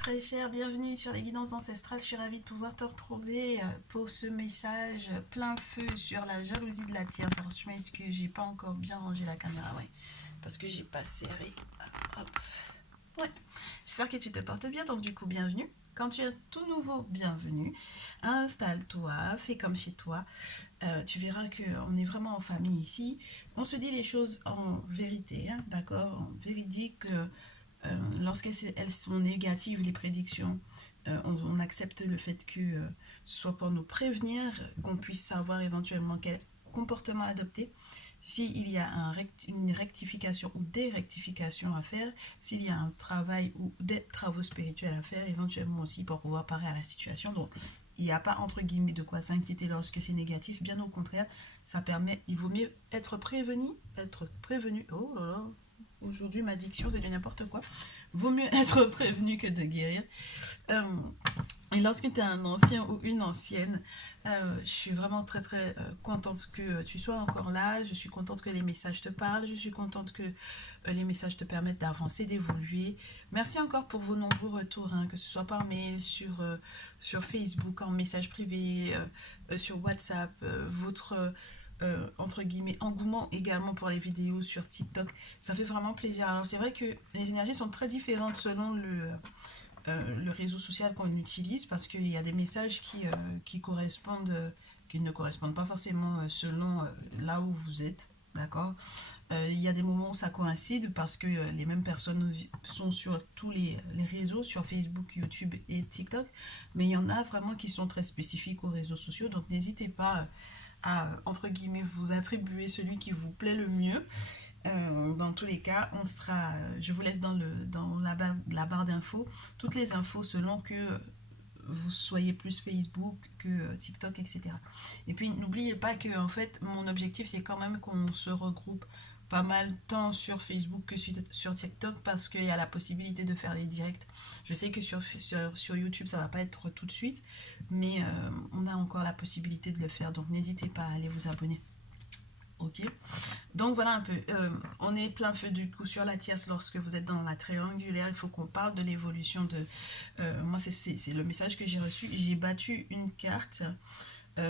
Très cher, bienvenue sur les guidances ancestrales. Je suis ravie de pouvoir te retrouver pour ce message plein feu sur la jalousie de la tierce. Alors, je m'excuse, j'ai pas encore bien rangé la caméra, ouais, parce que j'ai pas serré. Hop. Ouais. J'espère que tu te portes bien, donc du coup, bienvenue. Quand tu es tout nouveau, bienvenue. Installe-toi, fais comme chez toi. Tu verras qu'on est vraiment en famille ici. On se dit les choses en vérité, hein, d'accord, en véridique. Lorsqu'elles sont négatives, les prédictions, on accepte le fait que ce soit pour nous prévenir, qu'on puisse savoir éventuellement quel comportement adopter, s'il y a une rectification ou des rectifications à faire, s'il y a un travail ou des travaux spirituels à faire, éventuellement aussi pour pouvoir parer à la situation. Donc, il n'y a pas entre guillemets de quoi s'inquiéter lorsque c'est négatif, bien au contraire, ça permet, il vaut mieux être prévenu, oh là là, aujourd'hui ma diction c'est du n'importe quoi, vaut mieux être prévenu que de guérir. Euh, et lorsque tu es un ancien ou une ancienne, je suis vraiment très très contente que tu sois encore là, je suis contente que les messages te parlent, je suis contente que les messages te permettent d'avancer, d'évoluer. Merci encore pour vos nombreux retours, hein, que ce soit par mail, sur Facebook, en message privé, sur WhatsApp, votre entre guillemets engouement également pour les vidéos sur TikTok. Ça fait vraiment plaisir. Alors c'est vrai que les énergies sont très différentes selon le réseau social qu'on utilise parce qu'il y a des messages qui correspondent, qui ne correspondent pas forcément selon là où vous êtes. D'accord. Il y a des moments où ça coïncide parce que les mêmes personnes sont sur tous les réseaux, sur Facebook, YouTube et TikTok. Mais il y en a vraiment qui sont très spécifiques aux réseaux sociaux. Donc n'hésitez pas à, entre guillemets, vous attribuer celui qui vous plaît le mieux. Dans tous les cas, je vous laisse dans la barre d'infos toutes les infos selon que vous soyez plus Facebook que TikTok, etc. Et puis n'oubliez pas que en fait mon objectif c'est quand même qu'on se regroupe pas mal tant sur Facebook que sur TikTok parce qu'il y a la possibilité de faire les directs. Je sais que sur YouTube ça va pas être tout de suite, mais on a encore la possibilité de le faire, donc n'hésitez pas à aller vous abonner. Ok, donc voilà un peu, on est plein feu du coup sur la tierce lorsque vous êtes dans la triangulaire, il faut qu'on parle de l'évolution de... moi c'est le message que j'ai reçu, j'ai battu une carte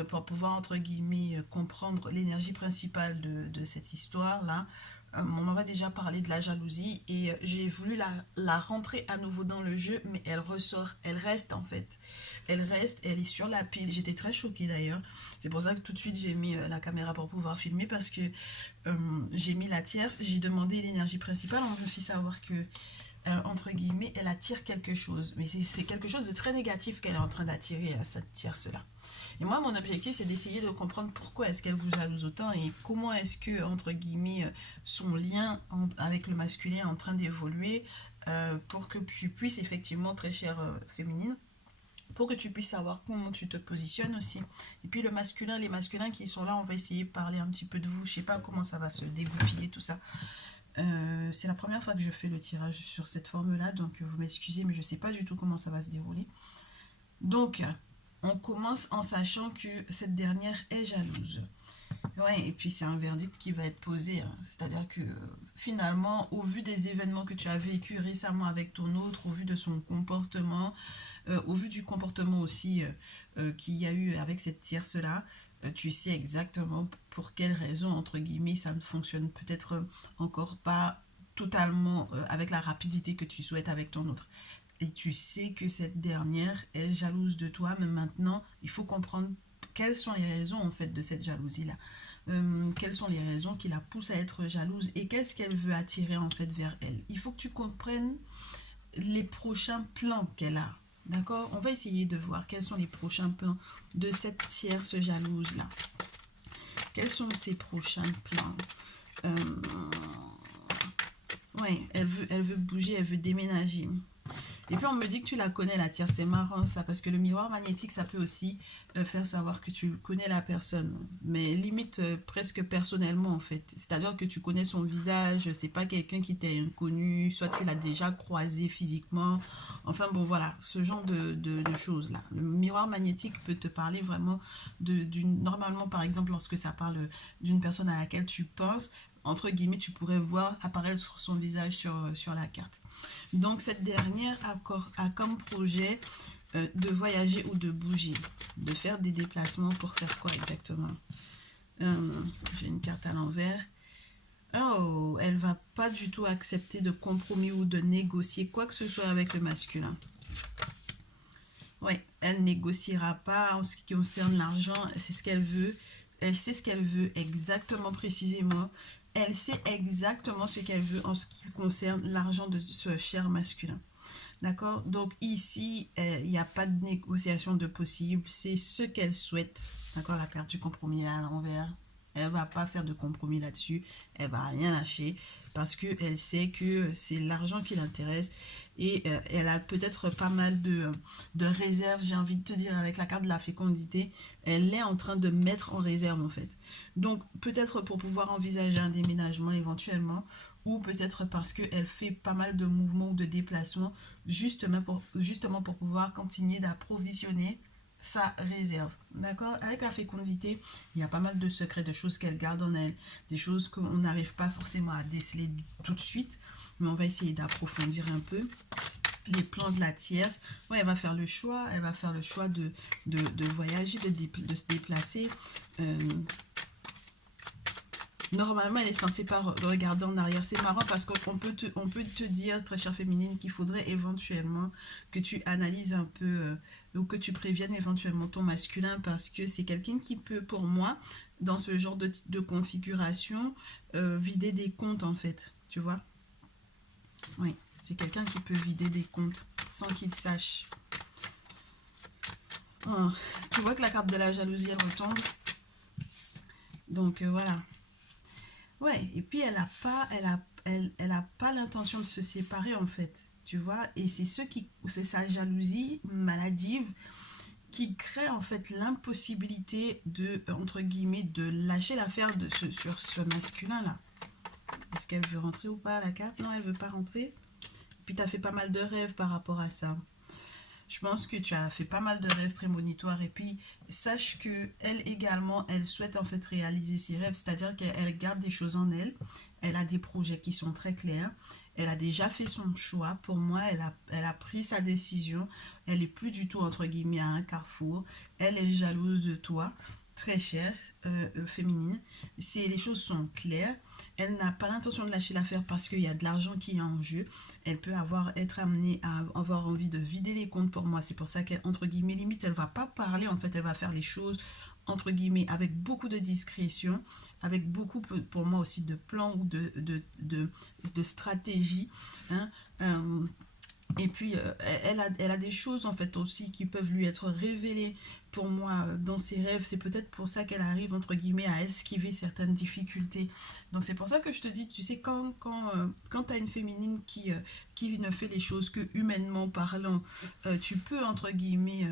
pour pouvoir entre guillemets comprendre l'énergie principale de cette histoire-là. On m'avait déjà parlé de la jalousie et j'ai voulu la rentrer à nouveau dans le jeu, mais elle ressort, elle reste en fait. Elle reste, elle est sur la pile. J'étais très choquée d'ailleurs. C'est pour ça que tout de suite j'ai mis la caméra pour pouvoir filmer parce que j'ai mis la tierce, j'ai demandé l'énergie principale, on me fit savoir que entre guillemets, elle attire quelque chose. Mais c'est quelque chose de très négatif qu'elle est en train d'attirer à cette tierce-là. Et moi, mon objectif, c'est d'essayer de comprendre pourquoi est-ce qu'elle vous jalouse autant et comment est-ce que, entre guillemets, son lien avec le masculin est en train d'évoluer pour que tu puisses effectivement, très chère féminine, pour que tu puisses savoir comment tu te positionnes aussi. Et puis le masculin, les masculins qui sont là, on va essayer de parler un petit peu de vous. Je sais pas comment ça va se dégoupiller tout ça. C'est la première fois que je fais le tirage sur cette forme-là, donc vous m'excusez, mais je ne sais pas du tout comment ça va se dérouler. Donc, on commence en sachant que cette dernière est jalouse. Ouais, et puis c'est un verdict qui va être posé, hein. C'est-à-dire que finalement, au vu des événements que tu as vécu récemment avec ton autre, au vu de son comportement, au vu du comportement aussi qu'il y a eu avec cette tierce-là, tu sais exactement pour quelles raisons, entre guillemets, ça ne fonctionne peut-être encore pas totalement avec la rapidité que tu souhaites avec ton autre. Et tu sais que cette dernière est jalouse de toi, mais maintenant, il faut comprendre quelles sont les raisons en fait de cette jalousie-là. Quelles sont les raisons qui la poussent à être jalouse et qu'est-ce qu'elle veut attirer en fait vers elle. Il faut que tu comprennes les prochains plans qu'elle a. D'accord. On va essayer de voir quels sont les prochains plans de cette tierce jalouse-là. Quels sont ses prochains plans Ouais, elle veut bouger, elle veut déménager. Et puis on me dit que tu la connais la tierce, c'est marrant ça, parce que le miroir magnétique, ça peut aussi faire savoir que tu connais la personne, mais limite presque personnellement en fait. C'est-à-dire que tu connais son visage, c'est pas quelqu'un qui t'est inconnu, soit tu l'as déjà croisé physiquement, enfin bon voilà, ce genre de choses-là. Le miroir magnétique peut te parler vraiment normalement par exemple lorsque ça parle d'une personne à laquelle tu penses, entre guillemets, tu pourrais voir apparaître sur son visage sur la carte. Donc, cette dernière a comme projet de voyager ou de bouger, de faire des déplacements pour faire quoi exactement? J'ai une carte à l'envers. Oh, elle va pas du tout accepter de compromis ou de négocier quoi que ce soit avec le masculin. Ouais, elle négociera pas en ce qui concerne l'argent, c'est ce qu'elle veut. Elle sait ce qu'elle veut exactement précisément. Elle sait exactement ce qu'elle veut en ce qui concerne l'argent de ce cher masculin. D'accord? Donc ici, il n'y a pas de négociation de possible. C'est ce qu'elle souhaite. D'accord? La carte du compromis à l'envers. Elle va pas faire de compromis là-dessus. Elle va rien lâcher parce qu'elle sait que c'est l'argent qui l'intéresse et elle a peut-être pas mal de réserves, j'ai envie de te dire, avec la carte de la fécondité. Elle est en train de mettre en réserve en fait. Donc peut-être pour pouvoir envisager un déménagement éventuellement ou peut-être parce qu'elle fait pas mal de mouvements ou de déplacements justement pour pouvoir continuer d'approvisionner sa réserve. D'accord? Avec la fécondité, il y a pas mal de secrets, de choses qu'elle garde en elle, des choses qu'on n'arrive pas forcément à déceler tout de suite, mais on va essayer d'approfondir un peu les plans de la tierce. Ouais, elle va faire le choix, de voyager, de se déplacer. Normalement, elle est censée pas regarder en arrière. C'est marrant parce on peut te dire, très chère féminine, qu'il faudrait éventuellement que tu analyses un peu ou que tu préviennes éventuellement ton masculin parce que c'est quelqu'un qui peut, pour moi, dans ce genre de configuration, vider des comptes en fait. Tu vois? Oui, c'est quelqu'un qui peut vider des comptes sans qu'il sache. Oh, tu vois que la carte de la jalousie, elle retombe. Donc voilà. Ouais, et puis elle a pas l'intention de se séparer en fait, tu vois, et c'est sa jalousie maladive qui crée en fait l'impossibilité de, entre guillemets, de lâcher l'affaire sur ce masculin là. Est-ce qu'elle veut rentrer ou pas à la carte? Non, elle veut pas rentrer. Puis tu as fait pas mal de rêves par rapport à ça. Je pense que tu as fait pas mal de rêves prémonitoires et puis sache que elle également, elle souhaite en fait réaliser ses rêves, c'est-à-dire qu'elle garde des choses en elle, elle a des projets qui sont très clairs, elle a déjà fait son choix, pour moi elle a pris sa décision, elle est plus du tout entre guillemets à un carrefour, elle est jalouse de toi, très chère, féminine, les choses sont claires, elle n'a pas l'intention de lâcher l'affaire parce qu'il y a de l'argent qui est en jeu, elle peut être amenée à avoir envie de vider les comptes pour moi. C'est pour ça qu'elle, entre guillemets, limite, elle va pas parler, en fait, elle va faire les choses, entre guillemets, avec beaucoup de discrétion, avec beaucoup, pour moi aussi, de plans ou de stratégie. Hein. Et puis, elle a des choses, en fait, aussi qui peuvent lui être révélées pour moi dans ses rêves. C'est peut-être pour ça qu'elle arrive, entre guillemets, à esquiver certaines difficultés. Donc, c'est pour ça que je te dis, tu sais, quand tu as une féminine qui ne fait les choses que humainement parlant, tu peux, entre guillemets,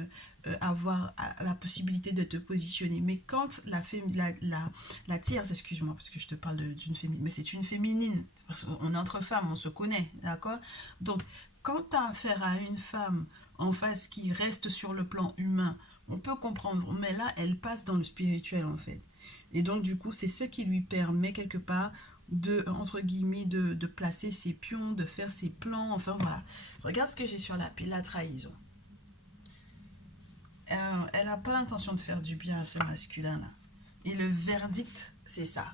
avoir la possibilité de te positionner. Mais quand la tierce, excuse-moi, parce que je te parle d'une féminine, mais c'est une féminine. Parce qu'on est entre femmes, on se connaît, d'accord? Donc, quand tu as affaire à une femme en face qui reste sur le plan humain, on peut comprendre, mais là, elle passe dans le spirituel en fait. Et donc, du coup, c'est ce qui lui permet quelque part de, entre guillemets, de placer ses pions, de faire ses plans, enfin voilà. Regarde ce que j'ai sur la pile, la trahison. Elle n'a pas l'intention de faire du bien à ce masculin-là. Et le verdict, c'est ça.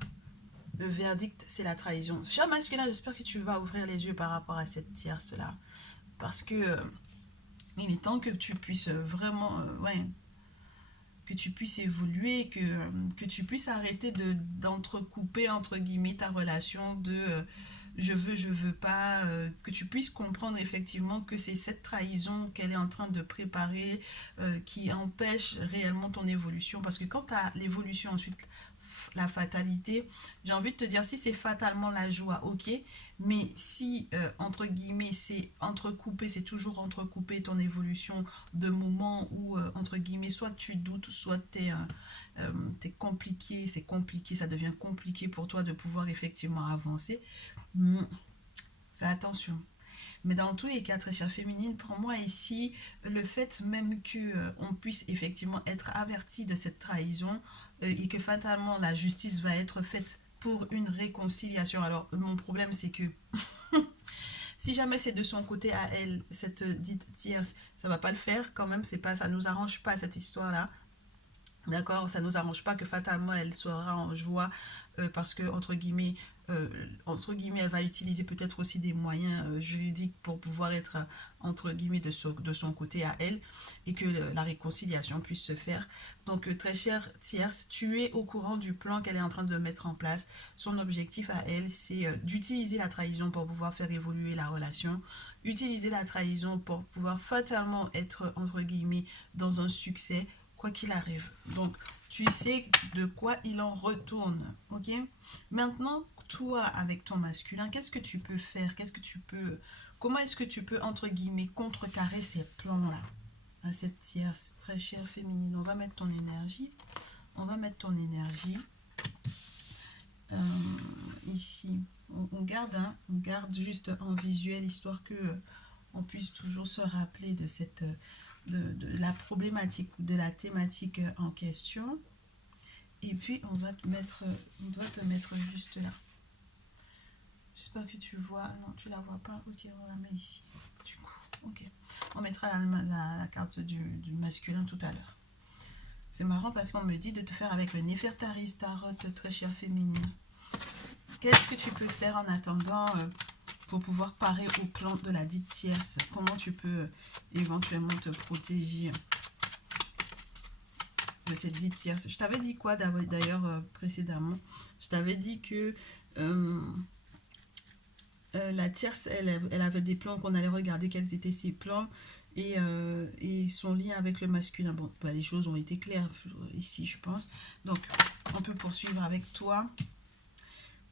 Le verdict, c'est la trahison. Cher masculin, j'espère que tu vas ouvrir les yeux par rapport à cette tierce-là. Parce que il est temps que tu puisses vraiment, ouais, que tu puisses évoluer, que tu puisses arrêter d'entrecouper, entre guillemets, ta relation de je veux pas, que tu puisses comprendre effectivement que c'est cette trahison qu'elle est en train de préparer qui empêche réellement ton évolution. Parce que quand tu as l'évolution ensuite, la fatalité, j'ai envie de te dire, si c'est fatalement la joie, ok, mais si, entre guillemets, c'est entrecoupé, c'est toujours entrecoupé ton évolution de moments où, entre guillemets, soit tu doutes, soit t'es compliqué, c'est compliqué, ça devient compliqué pour toi de pouvoir effectivement avancer, fais attention. Mais dans tous les cas, très chère féminine, pour moi ici, le fait même que on puisse effectivement être averti de cette trahison et que fatalement la justice va être faite pour une réconciliation. Alors, mon problème, c'est que si jamais c'est de son côté à elle, cette dite tierce, ça va pas le faire quand même, c'est pas, ça nous arrange pas cette histoire-là. D'accord, ça nous arrange pas que fatalement elle sera en joie parce que entre guillemets, elle va utiliser peut-être aussi des moyens juridiques pour pouvoir être entre guillemets de son côté à elle et que la réconciliation puisse se faire. Donc très chère tierce, tu es au courant du plan qu'elle est en train de mettre en place. Son objectif à elle, c'est d'utiliser la trahison pour pouvoir faire évoluer la relation, utiliser la trahison pour pouvoir fatalement être entre guillemets dans un succès quoi qu'il arrive. Donc, tu sais de quoi il en retourne, ok? Maintenant, toi, avec ton masculin, qu'est-ce que tu peux faire? Comment est-ce que tu peux, entre guillemets, contrecarrer ces plans-là? À cette tierce très chère féminine, on va mettre ton énergie. On va mettre ton énergie euh, ici. On garde, hein, on garde juste en visuel, histoire que on puisse toujours se rappeler de cette de la problématique, de la thématique en question. Et puis, on doit te mettre juste là. J'espère que tu vois. Non, tu la vois pas. Ok, on la met ici. Du coup, ok. On mettra la carte du masculin tout à l'heure. C'est marrant parce qu'on me dit de te faire avec le Néfertari Tarot, très chère féminine. Qu'est-ce que tu peux faire en attendant pour pouvoir parer au plan de la dite tierce? Comment tu peux éventuellement te protéger de cette dite tierce? Je t'avais dit quoi d'ailleurs précédemment? Je t'avais dit que la tierce, elle avait des plans, qu'on allait regarder quels étaient ses plans et son lien avec le masculin. Bon, bah, les choses ont été claires ici, je pense. Donc, on peut poursuivre avec toi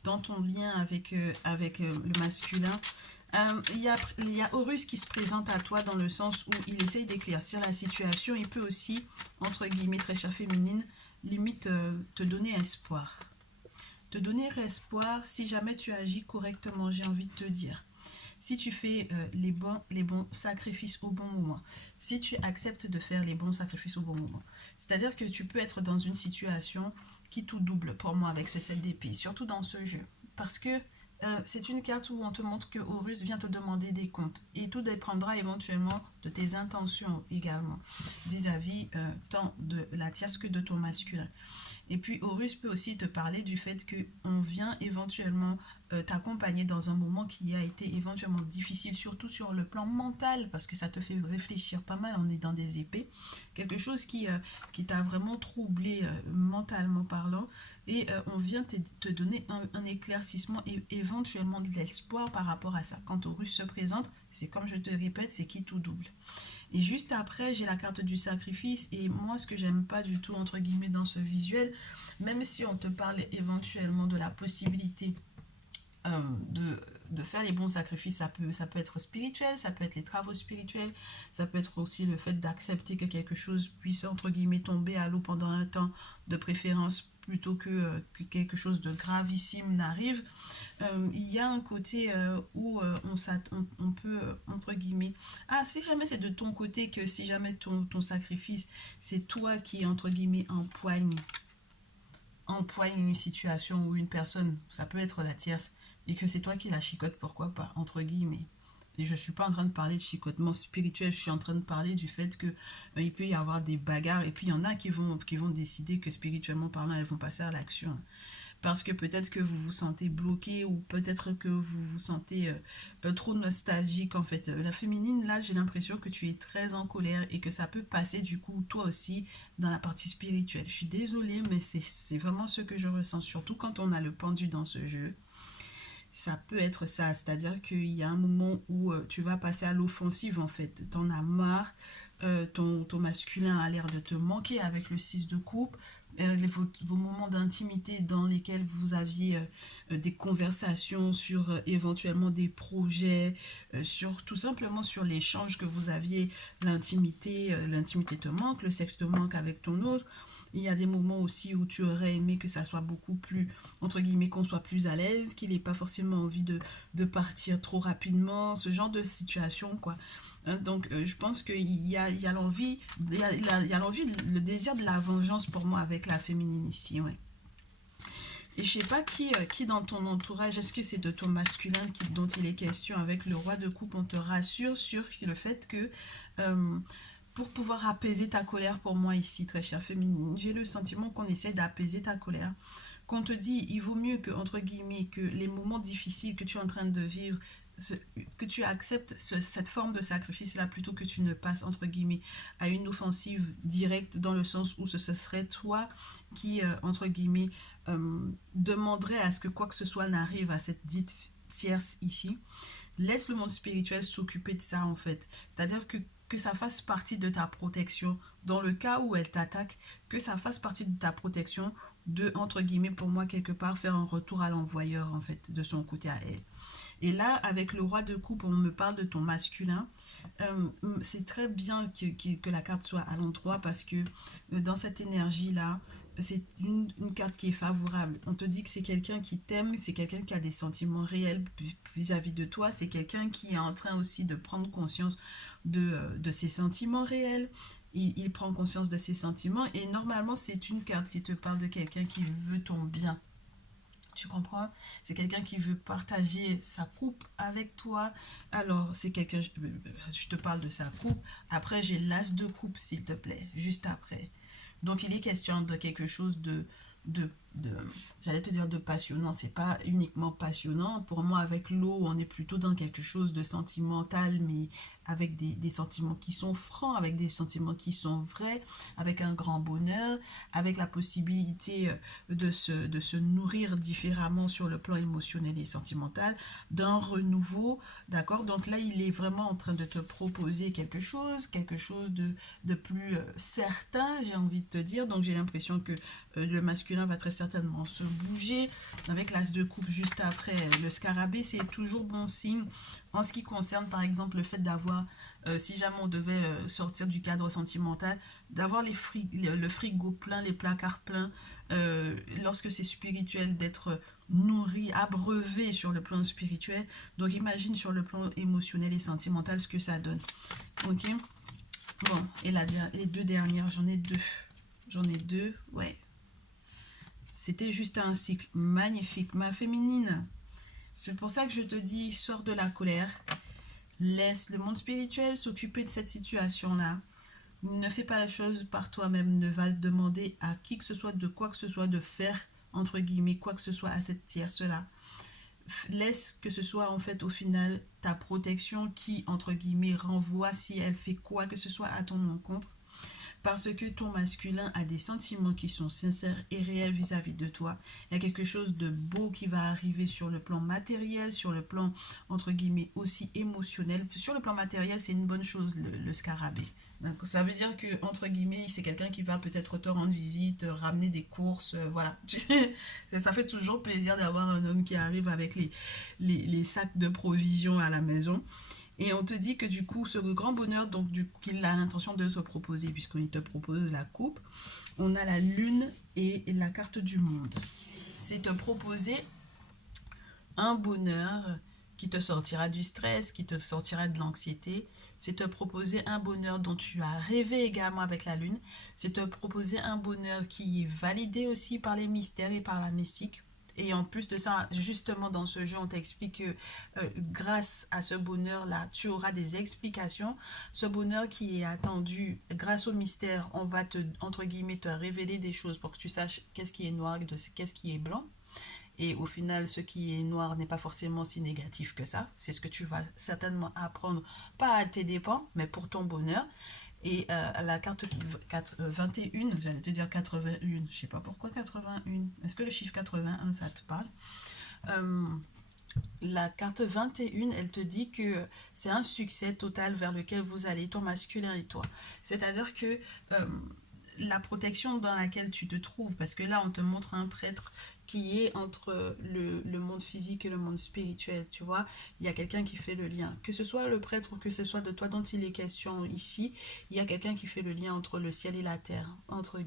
dans ton lien avec le masculin. Il y a Horus qui se présente à toi dans le sens où il essaye d'éclaircir la situation. Il peut aussi, entre guillemets, très chère féminine, limite te donner espoir. Te donner espoir si jamais tu agis correctement, j'ai envie de te dire. Si tu fais les bons sacrifices au bon moment, si tu acceptes de faire les bons sacrifices au bon moment. C'est-à-dire que tu peux être dans une situation qui tout double pour moi avec ce 7 d'épée, surtout dans ce jeu. Parce que c'est une carte où on te montre que Horus vient te demander des comptes. Et tout dépendra éventuellement de tes intentions également, vis-à-vis tant de la tierce que de ton masculin. Et puis Horus peut aussi te parler du fait qu'on vient éventuellement t'accompagner dans un moment qui a été éventuellement difficile, surtout sur le plan mental, parce que ça te fait réfléchir pas mal, on est dans des épées. Quelque chose qui t'a vraiment troublé mentalement parlant. Et on vient te donner un éclaircissement et éventuellement de l'espoir par rapport à ça. Quand Horus se présente, c'est comme je te répète, c'est qui tout double. Et juste après, j'ai la carte du sacrifice. Et moi, ce que j'aime pas du tout, entre guillemets, dans ce visuel, même si on te parle éventuellement de la possibilité de faire les bons sacrifices, ça peut être spirituel, ça peut être les travaux spirituels, ça peut être aussi le fait d'accepter que quelque chose puisse, entre guillemets, tomber à l'eau pendant un temps, de préférence plutôt que quelque chose de gravissime n'arrive. Il y a un côté où on peut, entre guillemets, ah, si jamais c'est de ton côté, que si jamais ton sacrifice, c'est toi qui, entre guillemets, empoigne une situation ou une personne, ça peut être la tierce, et que c'est toi qui la chicote, pourquoi pas, entre guillemets. Et je ne suis pas en train de parler de chicotement spirituel, je suis en train de parler du fait que il peut y avoir des bagarres, et puis il y en a qui vont décider que spirituellement parlant, elles vont passer à l'action. Parce que peut-être que vous vous sentez bloqué, ou peut-être que vous vous sentez trop nostalgique en fait. La féminine, là, j'ai l'impression que tu es très en colère et que ça peut passer du coup, toi aussi, dans la partie spirituelle. Je suis désolée, mais c'est vraiment ce que je ressens, surtout quand on a le pendu dans ce jeu. Ça peut être ça, c'est-à-dire qu'il y a un moment où tu vas passer à l'offensive en fait. T'en as marre, ton masculin a l'air de te manquer avec le 6 de coupe. Vos moments d'intimité dans lesquels vous aviez des conversations sur éventuellement des projets, sur tout simplement sur l'échange que vous aviez, l'intimité te manque, le sexe te manque avec ton autre. Il y a des moments aussi où tu aurais aimé que ça soit beaucoup plus, entre guillemets, qu'on soit plus à l'aise, qu'il n'ait pas forcément envie de partir trop rapidement, ce genre de situation, quoi. Hein, donc, je pense qu'il y a l'envie, il y a l'envie, le désir de la vengeance pour moi avec la féminine ici, ouais. Et je sais pas qui dans ton entourage, est-ce que c'est de ton masculin dont il est question avec le roi de coupe, on te rassure sur le fait que euh, pour pouvoir apaiser ta colère pour moi ici, très chère féminine, j'ai le sentiment qu'on essaie d'apaiser ta colère, qu'on te dit, il vaut mieux que, entre guillemets, que les moments difficiles que tu es en train de vivre, ce- que tu acceptes cette forme de sacrifice-là plutôt que tu ne passes, entre guillemets, à une offensive directe dans le sens où ce serait toi qui, entre guillemets, demanderait à ce que quoi que ce soit n'arrive à cette dite tierce ici. Laisse le monde spirituel s'occuper de ça en fait. C'est-à-dire que ça fasse partie de ta protection. Dans le cas où elle t'attaque, que ça fasse partie de ta protection de, entre guillemets, pour moi, quelque part, faire un retour à l'envoyeur en fait, de son côté à elle. Et là, avec le roi de coupe, on me parle de ton masculin. C'est très bien que la carte soit à l'endroit parce que dans cette énergie-là, c'est une carte qui est favorable. On te dit que c'est quelqu'un qui t'aime, c'est quelqu'un qui a des sentiments réels vis-à-vis de toi, c'est quelqu'un qui est en train aussi de prendre conscience de ses sentiments réels. Il prend conscience de ses sentiments et normalement c'est une carte qui te parle de quelqu'un qui veut ton bien. Tu comprends? C'est quelqu'un qui veut partager sa coupe avec toi. Alors, c'est quelqu'un, je te parle de sa coupe. Après, j'ai l'as de coupe, s'il te plaît, juste après. Donc, il est question de quelque chose de j'allais te dire de passionnant. C'est pas uniquement passionnant. Pour moi, avec l'eau, on est plutôt dans quelque chose de sentimental, mais avec des sentiments qui sont francs, avec des sentiments qui sont vrais, avec un grand bonheur, avec la possibilité de se nourrir différemment sur le plan émotionnel et sentimental, d'un renouveau, d'accord? Donc là, il est vraiment en train de te proposer quelque chose de plus certain, j'ai envie de te dire. Donc j'ai l'impression que le masculin va très certainement se bouger. Avec l'as de coupe juste après le scarabée, c'est toujours bon signe en ce qui concerne par exemple le fait d'avoir, si jamais on devait sortir du cadre sentimental, d'avoir le frigo plein, les placards pleins, lorsque c'est spirituel, d'être nourri, abreuvé sur le plan spirituel. Donc imagine sur le plan émotionnel et sentimental ce que ça donne. Ok. Bon, et les deux dernières, j'en ai deux. J'en ai deux, ouais. C'était juste un cycle magnifique, ma féminine. C'est pour ça que je te dis, sors de la colère. Laisse le monde spirituel s'occuper de cette situation-là. Ne fais pas la chose par toi-même. Ne va demander à qui que ce soit de quoi que ce soit de faire, entre guillemets, quoi que ce soit à cette tierce-là. Laisse que ce soit en fait au final ta protection qui, entre guillemets, renvoie si elle fait quoi que ce soit à ton encontre parce que ton masculin a des sentiments qui sont sincères et réels vis-à-vis de toi. Il y a quelque chose de beau qui va arriver sur le plan matériel, sur le plan, entre guillemets, aussi émotionnel. Sur le plan matériel, c'est une bonne chose, le scarabée. Donc, ça veut dire que, entre guillemets, c'est quelqu'un qui va peut-être te rendre visite, ramener des courses, voilà. Tu sais, ça fait toujours plaisir d'avoir un homme qui arrive avec les sacs de provisions à la maison. Et on te dit que du coup, ce grand bonheur donc qu'il a l'intention de te proposer, puisqu'il te propose la coupe, on a la lune et la carte du monde. C'est te proposer un bonheur qui te sortira du stress, qui te sortira de l'anxiété. C'est te proposer un bonheur dont tu as rêvé également avec la lune. C'est te proposer un bonheur qui est validé aussi par les mystères et par la mystique. Et en plus de ça, justement dans ce jeu, on t'explique que grâce à ce bonheur-là, tu auras des explications. Ce bonheur qui est attendu, grâce au mystère, on va te, entre guillemets, te révéler des choses pour que tu saches qu'est-ce qui est noir, qu'est-ce qui est blanc. Et au final, ce qui est noir n'est pas forcément si négatif que ça. C'est ce que tu vas certainement apprendre, pas à tes dépens, mais pour ton bonheur. Et la carte 21, j'allais te dire 81, je sais pas pourquoi 81. Est-ce que le chiffre 81, ça te parle? Euh, la carte 21, elle te dit que c'est un succès total vers lequel vous allez, ton masculin et toi. C'est-à-dire que euh, la protection dans laquelle tu te trouves, parce que là, on te montre un prêtre qui est entre le monde physique et le monde spirituel, tu vois. Il y a quelqu'un qui fait le lien. Que ce soit le prêtre ou que ce soit de toi dont il est question ici, il y a quelqu'un qui fait le lien entre le ciel et la terre, entre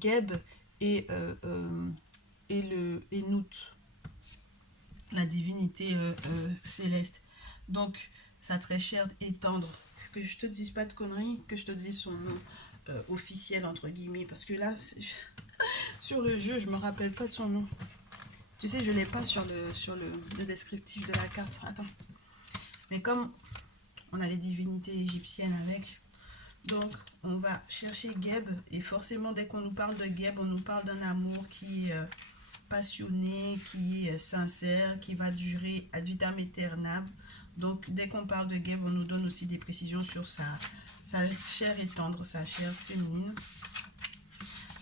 Geb et, et Nout, la divinité céleste. Donc, sa très chère et tendre. Que je te dise pas de conneries, que je te dise son nom officiel, entre guillemets, parce que là, Sur le jeu, je me rappelle pas de son nom. Tu sais, je l'ai pas sur le descriptif de la carte. Attends. Mais comme on a les divinités égyptiennes avec, donc on va chercher Geb. Et forcément, dès qu'on nous parle de Geb, on nous parle d'un amour qui est passionné, qui est sincère, qui va durer ad vitam aeternam. Donc, dès qu'on parle de Geb, on nous donne aussi des précisions sur sa chair est tendre, sa chair féminine.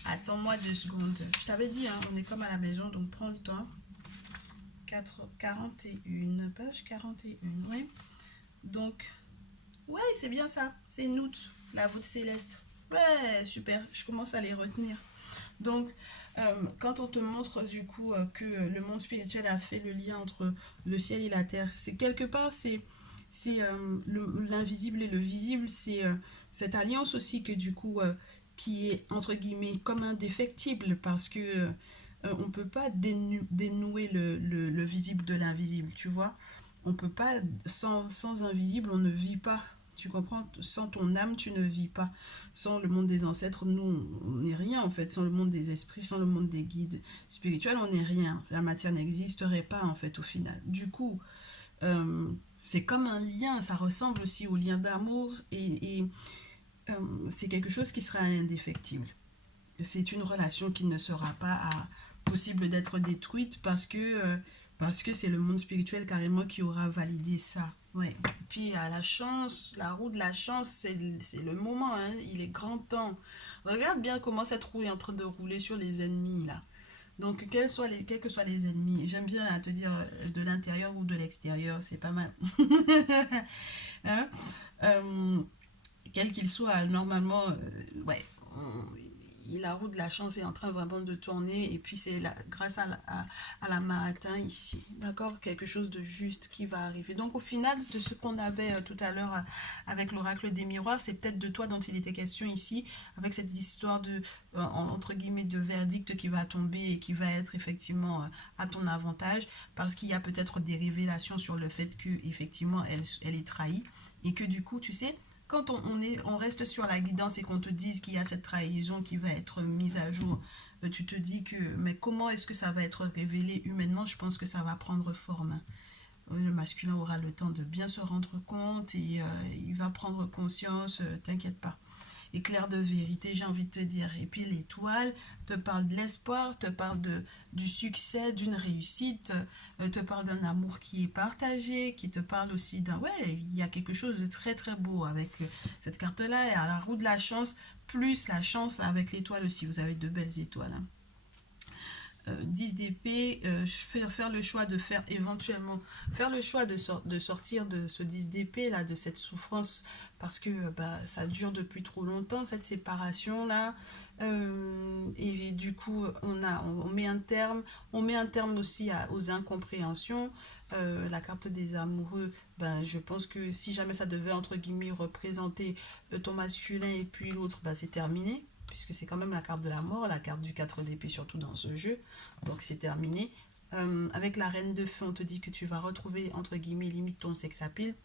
Attends-moi 2 secondes. Je t'avais dit, hein, on est comme à la maison, donc prends le temps. 41, page 41, oui. Donc, ouais, c'est bien ça. C'est Nout, la voûte céleste. Ouais, super, je commence à les retenir. Donc, quand on te montre du coup que le monde spirituel a fait le lien entre le ciel et la terre, c'est quelque part, c'est l'invisible et le visible, c'est cette alliance aussi que du coup, qui est entre guillemets comme indéfectible parce que on peut pas dénouer le visible de l'invisible, tu vois. On peut pas, sans invisible, on ne vit pas. Tu comprends? Sans ton âme, tu ne vis pas. Sans le monde des ancêtres, nous, on n'est rien en fait. Sans le monde des esprits, sans le monde des guides spirituels, on n'est rien. La matière n'existerait pas en fait au final. Du coup, euh, c'est comme un lien, ça ressemble aussi au lien d'amour et c'est quelque chose qui sera indéfectible. C'est une relation qui ne sera pas possible d'être détruite parce que c'est le monde spirituel carrément qui aura validé ça. Ouais. Puis à la chance, la roue de la chance, c'est le moment, hein. Il est grand temps. Regarde bien comment cette roue est en train de rouler sur les ennemis là. Donc quels que soient les ennemis, j'aime bien te dire de l'intérieur ou de l'extérieur, c'est pas mal. Hein? Euh, Quel qu'il soit, normalement, ouais, la roue de la chance est en train vraiment de tourner et puis c'est grâce à la matin ici, d'accord, quelque chose de juste qui va arriver. Donc au final de ce qu'on avait tout à l'heure avec l'oracle des miroirs, c'est peut-être de toi dont il était question ici, avec cette histoire de, entre guillemets, de verdict qui va tomber et qui va être effectivement à ton avantage, parce qu'il y a peut-être des révélations sur le fait que effectivement elle est trahie et que du coup, tu sais, quand on reste sur la guidance et qu'on te dise qu'il y a cette trahison qui va être mise à jour, tu te dis que, mais comment est-ce que ça va être révélé humainement? Je pense que ça va prendre forme. Le masculin aura le temps de bien se rendre compte et il va prendre conscience, t'inquiète pas. Éclair de vérité, j'ai envie de te dire. Et puis l'étoile te parle de l'espoir, te parle du succès, d'une réussite, te parle d'un amour qui est partagé, qui te parle aussi d'un... Ouais, il y a quelque chose de très très beau avec cette carte-là. Et à la roue de la chance, plus la chance avec l'étoile aussi. Vous avez de belles étoiles, hein. 10 d'épée, faire le choix de faire éventuellement, faire le choix de sortir de ce 10 d'épée là, de cette souffrance, parce que bah, ça dure depuis trop longtemps cette séparation là. Et du coup on met un terme aussi aux incompréhensions. La carte des amoureux, ben, je pense que si jamais ça devait entre guillemets représenter ton masculin et puis l'autre, ben, c'est terminé puisque c'est quand même la carte de la mort, la carte du 4 d'épée surtout dans ce jeu, donc c'est terminé. Avec la reine de feu, on te dit que tu vas retrouver entre guillemets limite ton sex appeal,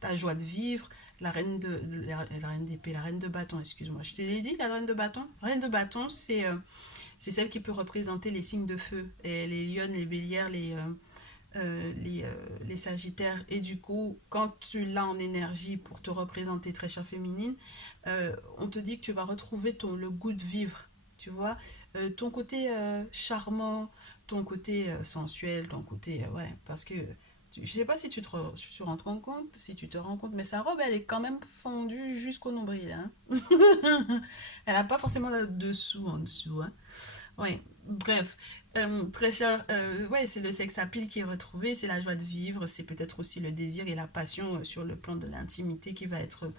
ta joie de vivre, la reine d'épée, la reine de bâton, excuse-moi, je te l'ai dit, la reine de bâton. La reine de bâton, c'est celle qui peut représenter les signes de feu, et les lionnes, les bélières, les sagittaires. Et du coup, quand tu l'as en énergie pour te représenter très chère féminine, on te dit que tu vas retrouver le goût de vivre. Tu vois, ton côté charmant, ton côté sensuel, ton côté... ouais, parce que je sais pas si tu te rends compte, si tu te rends compte, mais sa robe, elle est quand même fondue jusqu'au nombril, hein. Elle n'a pas forcément le dessous en dessous, hein. Ouais, bref, très cher, ouais, c'est le sex appeal qui est retrouvé, c'est la joie de vivre, c'est peut-être aussi le désir et la passion sur le plan de l'intimité qui va être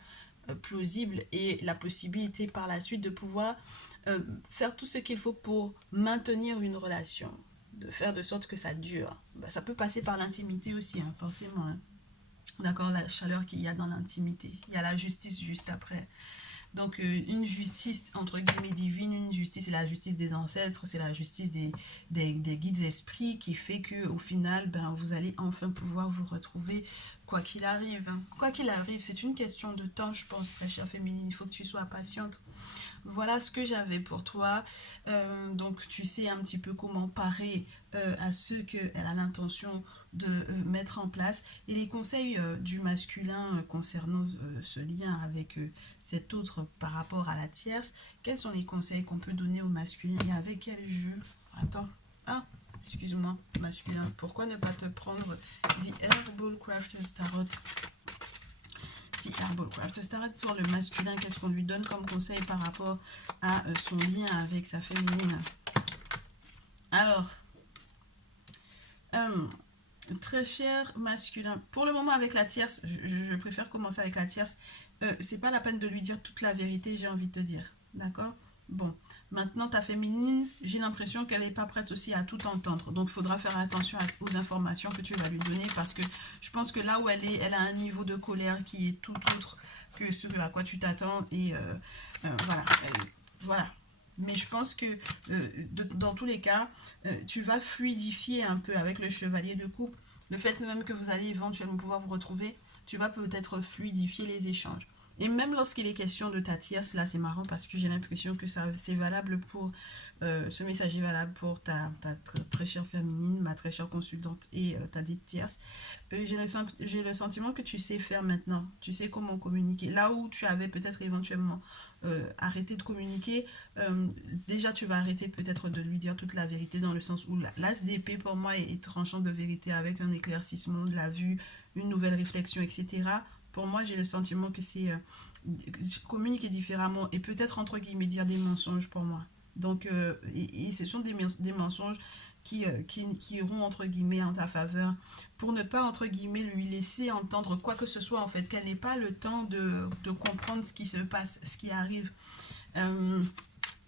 plausible et la possibilité par la suite de pouvoir faire tout ce qu'il faut pour maintenir une relation, de faire de sorte que ça dure. Bah, ça peut passer par l'intimité aussi, hein, forcément, hein. D'accord, la chaleur qu'il y a dans l'intimité. Il y a la justice juste après. Donc, une justice, entre guillemets, divine, une justice, c'est la justice des ancêtres, c'est la justice des guides esprits qui fait que au final, ben, vous allez enfin pouvoir vous retrouver quoi qu'il arrive, hein. Quoi qu'il arrive, c'est une question de temps, je pense, très chère féminine. Il faut que tu sois patiente. Voilà ce que j'avais pour toi. Donc tu sais un petit peu comment parer à ceux qu'elle a l'intention de mettre en place. Et les conseils du masculin concernant ce lien avec cet autre par rapport à la tierce, quels sont les conseils qu'on peut donner au masculin et avec quel jeu? Attends. Ah, excuse-moi, masculin. Pourquoi ne pas te prendre The Herbal Crafters Tarot? The Herbal Crafters Tarot pour le masculin, qu'est-ce qu'on lui donne comme conseil par rapport à son lien avec sa féminine? Alors, très cher masculin, pour le moment avec la tierce, je préfère commencer avec la tierce. C'est pas la peine de lui dire toute la vérité, j'ai envie de te dire. D'accord? Bon, maintenant ta féminine, j'ai l'impression qu'elle n'est pas prête aussi à tout entendre. Donc il faudra faire attention aux informations que tu vas lui donner parce que je pense que là où elle est, elle a un niveau de colère qui est tout autre que ce à quoi tu t'attends. Et voilà, voilà. Mais je pense que dans tous les cas, tu vas fluidifier un peu avec le chevalier de coupe. Le fait même que vous allez éventuellement pouvoir vous retrouver, tu vas peut-être fluidifier les échanges. Et même lorsqu'il est question de ta tierce, là c'est marrant parce que j'ai l'impression que ça c'est valable pour ce message est valable pour ta très chère féminine, ma très chère consultante et ta dite tierce. J'ai le sentiment que tu sais faire maintenant, tu sais comment communiquer. Là où tu avais peut-être éventuellement arrêté de communiquer, déjà tu vas arrêter peut-être de lui dire toute la vérité dans le sens où l'as d'épée pour moi est tranchant de vérité avec un éclaircissement de la vue, une nouvelle réflexion, etc. Pour moi, j'ai le sentiment que c'est communiquer différemment et peut-être entre guillemets dire des mensonges pour moi. Donc, et ce sont des mensonges qui iront entre guillemets en ta faveur pour ne pas entre guillemets lui laisser entendre quoi que ce soit en fait, qu'elle n'ait pas le temps de comprendre ce qui se passe, ce qui arrive. Euh,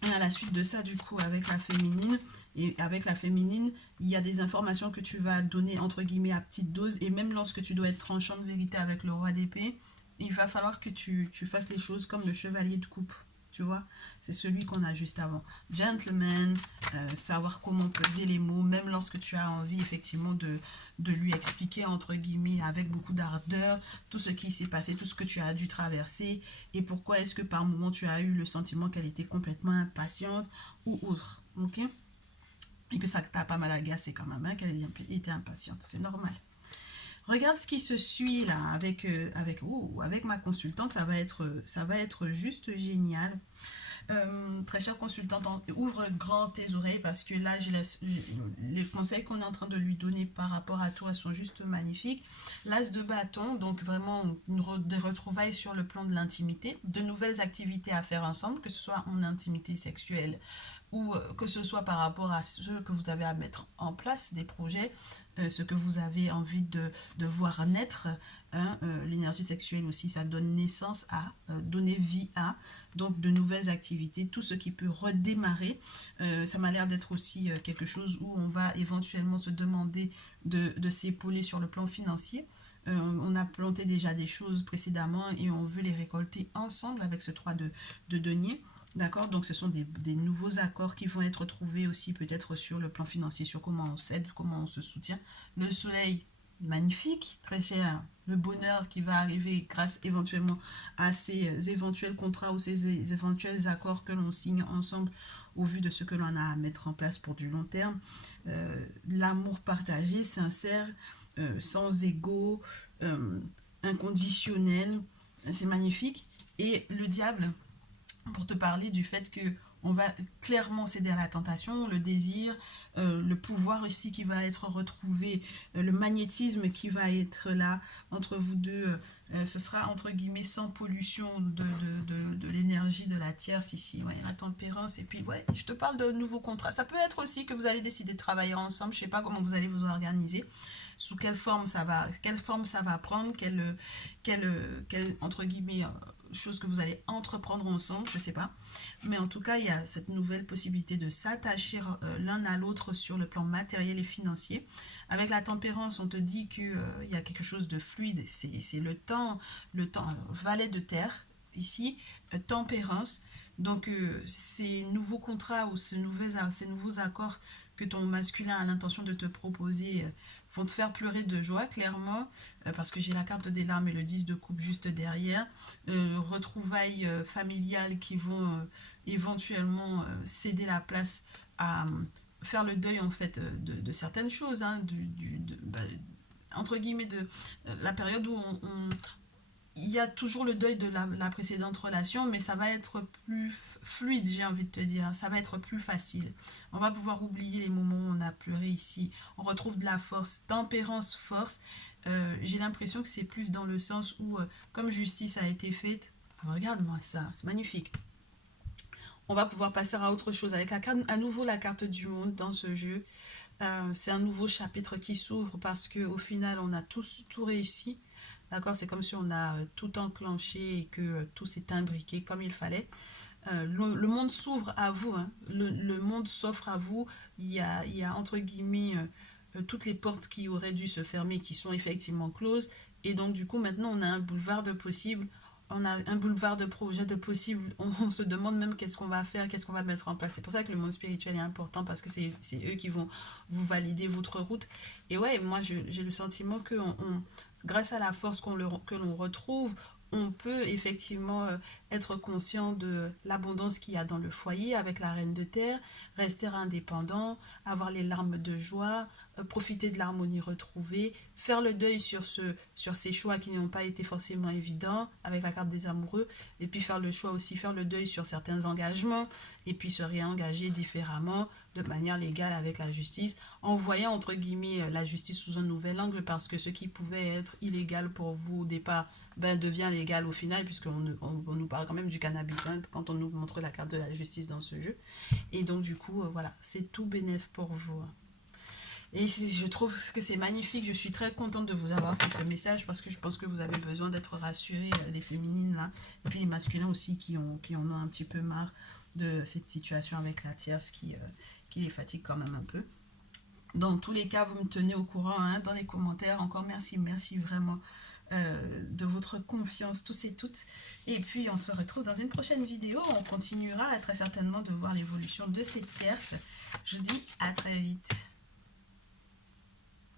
et à la suite de ça, du coup, avec la féminine, et avec la féminine, il y a des informations que tu vas donner entre guillemets à petite dose. Et même lorsque tu dois être tranchant de vérité avec le roi d'épée, il va falloir que tu fasses les choses comme le chevalier de coupe. Tu vois, c'est celui qu'on a juste avant. Gentleman, savoir comment peser les mots, même lorsque tu as envie effectivement de lui expliquer entre guillemets avec beaucoup d'ardeur tout ce qui s'est passé, tout ce que tu as dû traverser et pourquoi est-ce que par moment tu as eu le sentiment qu'elle était complètement impatiente ou autre, ok? Et que ça t'a pas mal agacé quand même, hein, qu'elle était impatiente, c'est normal. Regarde ce qui se suit là avec ma consultante, ça va être juste génial. Très chère consultante, ouvre grand tes oreilles parce que là, les conseils qu'on est en train de lui donner par rapport à toi sont juste magnifiques. L'as de bâton, donc vraiment des retrouvailles sur le plan de l'intimité, de nouvelles activités à faire ensemble, que ce soit en intimité sexuelle ou que ce soit par rapport à ce que vous avez à mettre en place, des projets, ce que vous avez envie de voir naître, hein, l'énergie sexuelle aussi, ça donne naissance à, donner vie à, donc de nouvelles activités, tout ce qui peut redémarrer. Ça m'a l'air d'être aussi quelque chose où on va éventuellement se demander de s'épauler sur le plan financier. On a planté déjà des choses précédemment et on veut les récolter ensemble avec ce 3 de denier. D'accord, donc ce sont des nouveaux accords qui vont être trouvés aussi peut-être sur le plan financier, sur comment on s'aide, comment on se soutient. Le soleil, magnifique, très cher. Le bonheur qui va arriver grâce éventuellement à ces éventuels contrats ou ces éventuels accords que l'on signe ensemble au vu de ce que l'on a à mettre en place pour du long terme. L'amour partagé, sincère, sans ego, inconditionnel, c'est magnifique. Et le diable, pour te parler du fait que on va clairement céder à la tentation, le désir, le pouvoir aussi qui va être retrouvé, le magnétisme qui va être là entre vous deux. Ce sera entre guillemets sans pollution de l'énergie de la tierce ici. Ouais, la tempérance. Et puis, ouais, je te parle de nouveaux contrats. Ça peut être aussi que vous allez décider de travailler ensemble. Je ne sais pas comment vous allez vous organiser, sous quelle forme ça va prendre, quelle entre guillemets chose que vous allez entreprendre ensemble, je sais pas. Mais en tout cas, il y a cette nouvelle possibilité de s'attacher l'un à l'autre sur le plan matériel et financier. Avec la tempérance, on te dit qu'il y a quelque chose de fluide. C'est le temps valet de terre. ici tempérance. Donc ces nouveaux contrats ou ces nouveaux accords que ton masculin a l'intention de te proposer vont te faire pleurer de joie, clairement, parce que j'ai la carte des larmes et le 10 de coupe juste derrière. Retrouvailles familiales qui vont éventuellement céder la place à faire le deuil en fait de certaines choses, hein, entre guillemets de la période où il y a toujours le deuil de la précédente relation, mais ça va être plus fluide, j'ai envie de te dire. Ça va être plus facile. On va pouvoir oublier les moments où on a pleuré ici. On retrouve de la force, tempérance, force. J'ai l'impression que c'est plus dans le sens où, comme justice a été faite, regarde-moi ça, c'est magnifique. On va pouvoir passer à autre chose avec à nouveau la carte du monde dans ce jeu. C'est un nouveau chapitre qui s'ouvre parce qu'au final, on a tout réussi. D'accord, c'est comme si on a tout enclenché et que tout s'est imbriqué comme il fallait. Le monde s'ouvre à vous, hein. Le monde s'offre à vous. Il y a entre guillemets toutes les portes qui auraient dû se fermer qui sont effectivement closes. Et donc, du coup, maintenant, on a un boulevard de possibles. On a un boulevard de projets de possibles. On se demande même qu'est-ce qu'on va faire, qu'est-ce qu'on va mettre en place. C'est pour ça que le monde spirituel est important parce que c'est eux qui vont vous valider votre route. Et ouais, moi, j'ai le sentiment que grâce à la force que l'on retrouve, on peut effectivement être conscient de l'abondance qu'il y a dans le foyer avec la reine de terre, rester indépendant, avoir les larmes de joie, profiter de l'harmonie retrouvée, faire le deuil sur ces choix qui n'ont pas été forcément évidents avec la carte des amoureux, et puis faire le choix aussi, faire le deuil sur certains engagements, et puis se réengager différemment, de manière légale avec la justice, en voyant entre guillemets la justice sous un nouvel angle, parce que ce qui pouvait être illégal pour vous au départ devient légal au final, puisqu'on nous parle quand même du cannabis hein, quand on nous montre la carte de la justice dans ce jeu. Et donc du coup, voilà, c'est tout bénéf pour vous. Et je trouve que c'est magnifique. Je suis très contente de vous avoir fait ce message parce que je pense que vous avez besoin d'être rassurés, les féminines là. Et puis les masculins aussi qui en ont un petit peu marre de cette situation avec la tierce qui les fatigue quand même un peu. Dans tous les cas, vous me tenez au courant hein, dans les commentaires. Encore merci, merci vraiment de votre confiance, tous et toutes. Et puis, on se retrouve dans une prochaine vidéo. On continuera très certainement de voir l'évolution de ces tierces. Je vous dis à très vite.